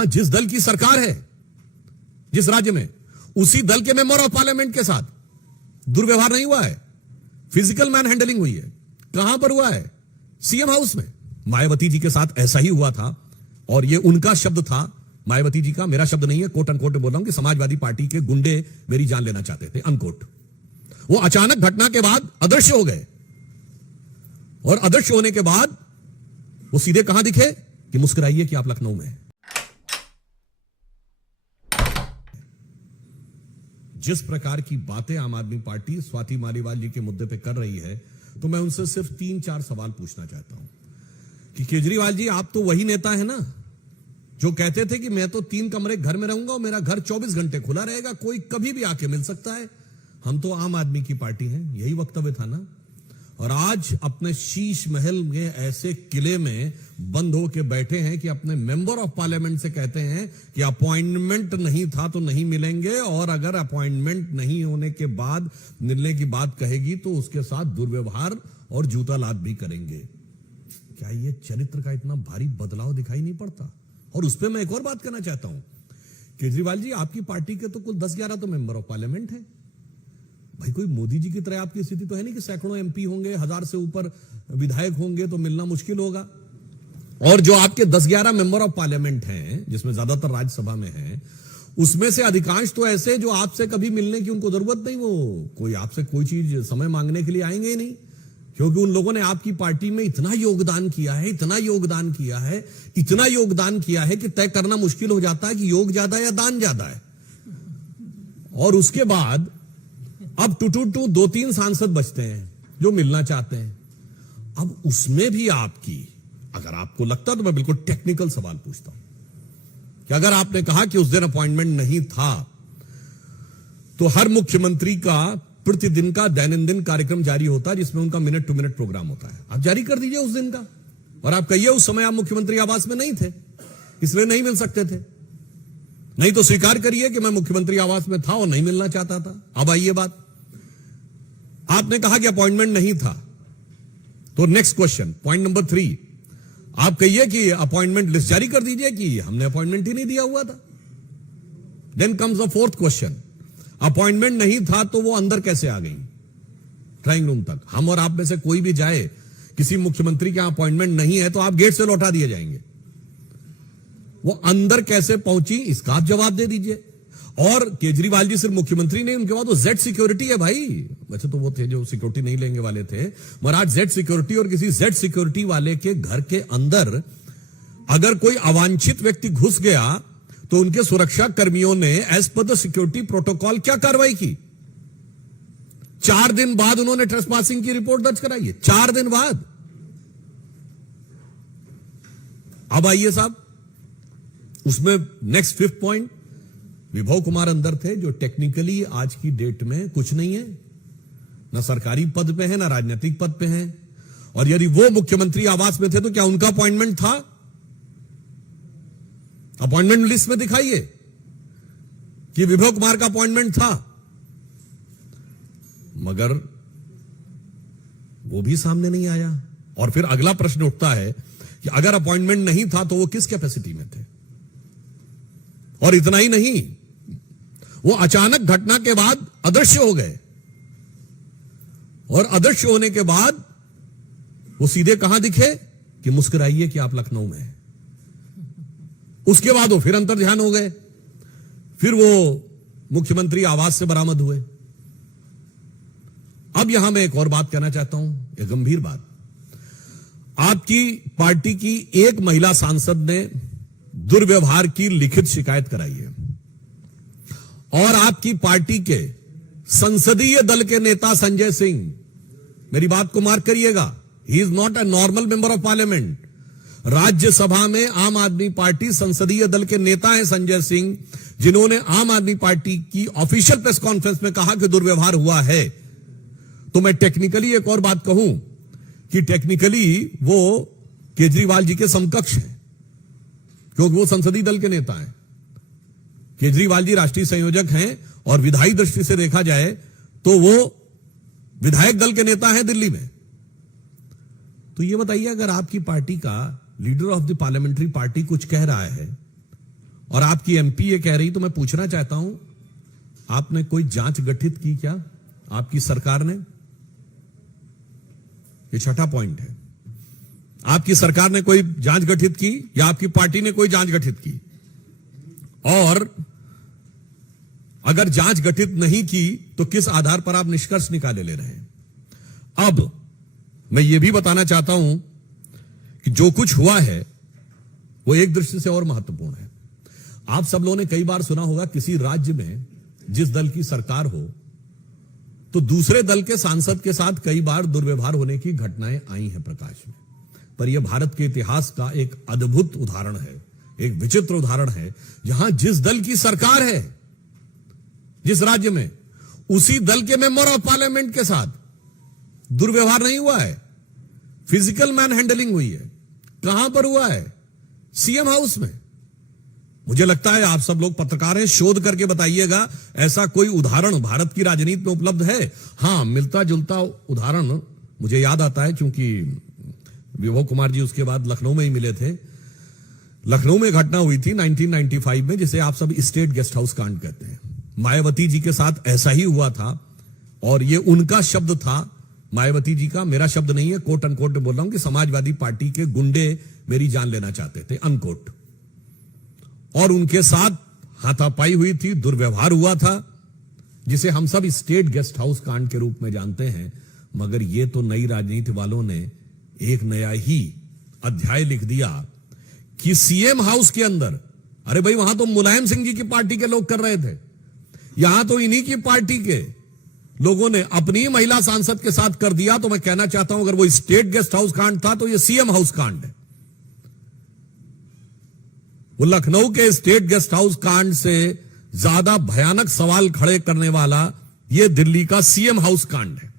यहां जिस दल की सरकार है, जिस राज्य में, उसी दल के मेंबर ऑफ पार्लियामेंट के साथ दुर्व्यवहार नहीं हुआ है, फिजिकल मैन हैंडलिंग हुई है। कहां पर हुआ है? सीएम हाउस में। मायावती जी के साथ ऐसा ही हुआ था, और ये उनका शब्द था, मायावती जी का, मेरा शब्द नहीं है, कोट अनकोट बोल रहा हूं कि समाजवादी पार्टी के गुंडे मेरी जान लेना चाहते थे, अनकोट। वो अचानक घटना के बाद अदृश्य हो गए, और अदृश्य होने के बाद वो सीधे कहां दिखे कि मुस्कुराइए कि आप लखनऊ में हैं। जिस प्रकार की बातें आम आदमी पार्टी स्वाति मालीवाल जी के मुद्दे पे कर रही है, तो मैं उनसे सिर्फ 3-4 सवाल पूछना चाहता हूं कि केजरीवाल जी, आप तो वही नेता है ना जो कहते थे कि मैं तो 3 कमरे घर में रहूंगा और मेरा घर 24 घंटे खुला रहेगा, कोई कभी भी आके मिल सकता है, हम तो आम आदमी की पार्टी हैं, यही वक्तव्य था ना। और आज अपने शीश महल में ऐसे किले में बंद होके बैठे हैं कि अपने मेंबर ऑफ पार्लियामेंट से कहते हैं कि अपॉइंटमेंट नहीं था तो नहीं मिलेंगे, और अगर अपॉइंटमेंट नहीं होने के बाद मिलने की बात कहेगी तो उसके साथ दुर्व्यवहार और जूता लात भी करेंगे। क्या ये चरित्र का इतना भारी बदलाव दिखाई नहीं पड़ता? और उस पर मैं एक और बात करना चाहता हूं, केजरीवाल जी, आपकी पार्टी के तो कुल 10-11 तो मेंबर ऑफ पार्लियामेंट है भाई। कोई मोदी जी की तरह आपकी स्थिति तो है नहीं कि सैकड़ों एमपी होंगे, 1000 से ऊपर विधायक होंगे तो मिलना मुश्किल होगा। और जो आपके 10-11 मेंबर ऑफ पार्लियामेंट हैं, जिसमें ज्यादातर राज्यसभा में हैं, उसमें से अधिकांश तो ऐसे जो आपसे कभी मिलने की उनको जरूरत नहीं, वो कोई आपसे कोई चीज समय मांगने के लिए आएंगे ही नहीं, क्योंकि उन लोगों ने आपकी पार्टी में इतना योगदान किया है, इतना योगदान किया है, इतना योगदान किया है कि तय करना मुश्किल हो जाता है कि योग ज्यादा या दान ज्यादा है। और उसके बाद अब टू 2-3 सांसद बचते हैं जो मिलना चाहते हैं। अब उसमें भी आपकी, अगर आपको लगता तो मैं बिल्कुल टेक्निकल सवाल पूछता हूं कि अगर आपने कहा कि उस दिन अपॉइंटमेंट नहीं था, तो हर मुख्यमंत्री का प्रतिदिन का दैनंदिन कार्यक्रम जारी होता है जिसमें उनका मिनट टू मिनट प्रोग्राम होता है, आप जारी कर दीजिए उस दिन का, और आप कहिए उस समय आप मुख्यमंत्री आवास में नहीं थे इसलिए नहीं मिल सकते थे, नहीं तो स्वीकार करिए कि मैं मुख्यमंत्री आवास में था और नहीं मिलना चाहता था। अब आइए बात, आपने कहा कि अपॉइंटमेंट नहीं था, तो नेक्स्ट क्वेश्चन, पॉइंट नंबर 3, आप कहिए कि अपॉइंटमेंट लिस्ट जारी कर दीजिए कि हमने अपॉइंटमेंट ही नहीं दिया हुआ था। Then comes the 4th question, appointment नहीं था तो वो अंदर कैसे आ गई ड्राइंग रूम तक? हम और आप में से कोई भी जाए, किसी मुख्यमंत्री के यहां अपॉइंटमेंट नहीं है तो आप गेट से लौटा दिए जाएंगे, वो अंदर कैसे पहुंची इसका आप जवाब दे दीजिए। और केजरीवाल जी सिर्फ मुख्यमंत्री नहीं, उनके बाद वो जेड सिक्योरिटी है भाई, वैसे तो वो थे जो सिक्योरिटी नहीं लेंगे वाले थे, मगर आज जेड सिक्योरिटी, और किसी जेड सिक्योरिटी वाले के घर के अंदर अगर कोई अवांछित व्यक्ति घुस गया तो उनके सुरक्षा कर्मियों ने as per the security protocol क्या कार्रवाई की? 4 दिन बाद उन्होंने ट्रेसपासिंग की रिपोर्ट दर्ज कराई है, 4 दिन बाद। अब आइए साहब, उसमें नेक्स्ट 5th पॉइंट, विभव कुमार अंदर थे जो टेक्निकली आज की डेट में कुछ नहीं है, ना सरकारी पद पे है ना राजनीतिक पद पे है, और यदि वो मुख्यमंत्री आवास में थे तो क्या उनका अपॉइंटमेंट था? अपॉइंटमेंट लिस्ट में दिखाइए कि विभव कुमार का अपॉइंटमेंट था, मगर वो भी सामने नहीं आया। और फिर अगला प्रश्न उठता है कि अगर अपॉइंटमेंट नहीं था तो वो किस कैपेसिटी में थे? और इतना ही नहीं, वो अचानक घटना के बाद अदृश्य हो गए, और अदृश्य होने के बाद वो सीधे कहां दिखे कि मुस्कुराइए कि आप लखनऊ में हैं। उसके बाद वो फिर अंतर ध्यान हो गए, फिर वो मुख्यमंत्री आवास से बरामद हुए। अब यहां मैं एक और बात कहना चाहता हूं, एक गंभीर बात। आपकी पार्टी की एक महिला सांसद ने दुर्व्यवहार की लिखित शिकायत कराई है, और आपकी पार्टी के संसदीय दल के नेता संजय सिंह, मेरी बात को मार्क करिएगा, he is not a normal member of parliament. Rajya Sabha में आम आदमी पार्टी संसदीय दल के नेता हैं संजय सिंह, जिन्होंने आम आदमी पार्टी की ऑफिशियल प्रेस कॉन्फ्रेंस में कहा कि दुर्व्यवहार हुआ है। तो मैं टेक्निकली एक और बात कहूं कि टेक्निकली वो केजरीवाल जी के समकक्ष हैं, क्योंकि वो संसदीय दल के नेता हैं। केजरीवाल जी राष्ट्रीय संयोजक हैं, और विधायी दृष्टि से देखा जाए तो वो विधायक दल के नेता हैं दिल्ली में। तो ये बताइए, अगर आपकी पार्टी का leader of the parliamentary party कुछ कह रहा है और आपकी एमपी ये कह रही, तो मैं पूछना चाहता हूं, आपने कोई जांच गठित की क्या आपकी सरकार ने? ये छठा पॉइंट है। आपकी सरकार ने कोई जांच गठित की या आपकी पार्टी ने कोई जांच गठित की? और अगर जांच गठित नहीं की तो किस आधार पर आप निष्कर्ष निकाले ले रहे हैं? अब मैं यह भी बताना चाहता हूं कि जो कुछ हुआ है वो एक दृष्टि से और महत्वपूर्ण है। आप सब लोगों ने कई बार सुना होगा, किसी राज्य में जिस दल की सरकार हो तो दूसरे दल के सांसद के साथ कई बार दुर्व्यवहार होने की घटनाएं आई हैं प्रकाश में। पर यह भारत के इतिहास का एक अद्भुत उदाहरण है, एक विचित्र उदाहरण है, जहां जिस दल की सरकार है जिस राज्य में, उसी दल के मेंबर ऑफ पार्लियामेंट के साथ दुर्व्यवहार नहीं हुआ है, फिजिकल मैन हैंडलिंग हुई है। कहां पर हुआ है? सीएम हाउस में। मुझे लगता है आप सब लोग पत्रकार हैं, शोध करके बताइएगा ऐसा कोई उदाहरण भारत की राजनीति में उपलब्ध है? हां, मिलता जुलता उदाहरण मुझे याद आता है, क्योंकि विभव कुमार जी उसके बाद लखनऊ में ही मिले थे। लखनऊ में घटना हुई थी 1995 में, जिसे आप सब स्टेट गेस्ट हाउस कांड कहते हैं। मायावती जी के साथ ऐसा ही हुआ था, और ये उनका शब्द था, मायावती जी का, मेरा शब्द नहीं है, कोट अनकोट बोल रहा हूं कि समाजवादी पार्टी के गुंडे मेरी जान लेना चाहते थे, अनकोट। और उनके साथ हाथापाई हुई थी, दुर्व्यवहार हुआ था, जिसे हम सब स्टेट गेस्ट हाउस कांड के रूप में जानते हैं। मगर ये तो नई राजनीति वालों ने एक नया ही अध्याय लिख दिया कि सीएम हाउस के अंदर, अरे भाई वहां तो मुलायम सिंह जी की पार्टी के लोग कर रहे थे, यहां तो इन्हीं की पार्टी के लोगों ने अपनी महिला सांसद के साथ कर दिया। तो मैं कहना चाहता हूं, अगर वो स्टेट गेस्ट हाउस कांड था तो ये सीएम हाउस कांड है। वो लखनऊ के स्टेट गेस्ट हाउस कांड से ज्यादा भयानक सवाल खड़े करने वाला ये दिल्ली का सीएम हाउस कांड है।